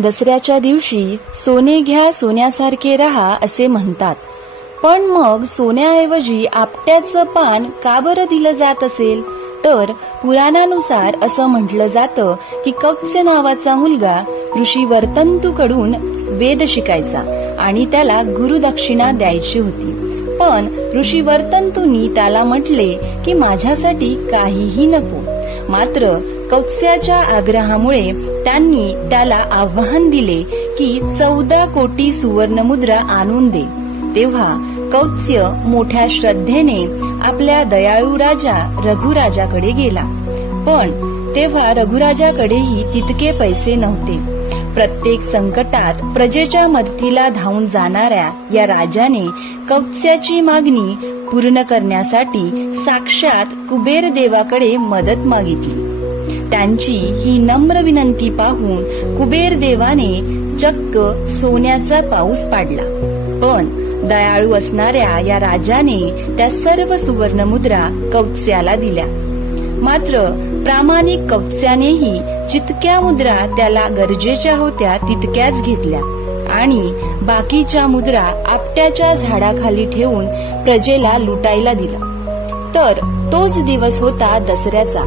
दसऱ्याच्या दिवशी सोने घ्या सोन्यासारखे राहा असे म्हणतात, पण मग सोन्याऐवजी आपट्याचं पान का बरं दिलं जात असेल? तर पुराणानुसार असं म्हटलं जातं की कौत्स्य नावाचा मुलगा ऋषी वर्तंतूकडून वेद शिकायचा आणि त्याला गुरुदक्षिणा द्यायची होती. पण ऋषी वर्तंतूंनी त्याला म्हटले की माझ्यासाठी काहीही नको. मात्र कौत्स्याच्या आग्रहामुळे त्यांनी त्याला आव्हान दिले की 14 कोटी सुवर्णमुद्रा आणून दे. तेव्हा कौत्स्य मोठ्या श्रद्धेने आपल्या दयाळू राजा रघुराजाकडे गेला. पण तेव्हा रघुराजाकडेही तितके पैसे नव्हते. प्रत्येक संकटात प्रजेच्या मदतीला धावून जाणाऱ्या या राजाने कौत्स्याची मागणी पूर्ण करण्यासाठी साक्षात कुबेर देवाकडे मदत मागितली. त्यांची ही नम्र विनंती पाहून कुबेर देवाने चक्क सोन्याचा पाऊस पाडला. पण दयाळू असणाऱ्या या राजाने त्या सर्व सुवर्णमुद्रा कौत्स्याला दिल्या. मात्र प्रामाणिक कौत्स्यानेही जितक्या मुद्रा त्याला गरजेच्या होत्या तितक्याच घेतल्या आणि बाकीच्या मुद्रा आपट्याच्या झाडाखाली ठेवून प्रजेला लुटायला दिलं. तर तोच दिवस होता दसऱ्याचा.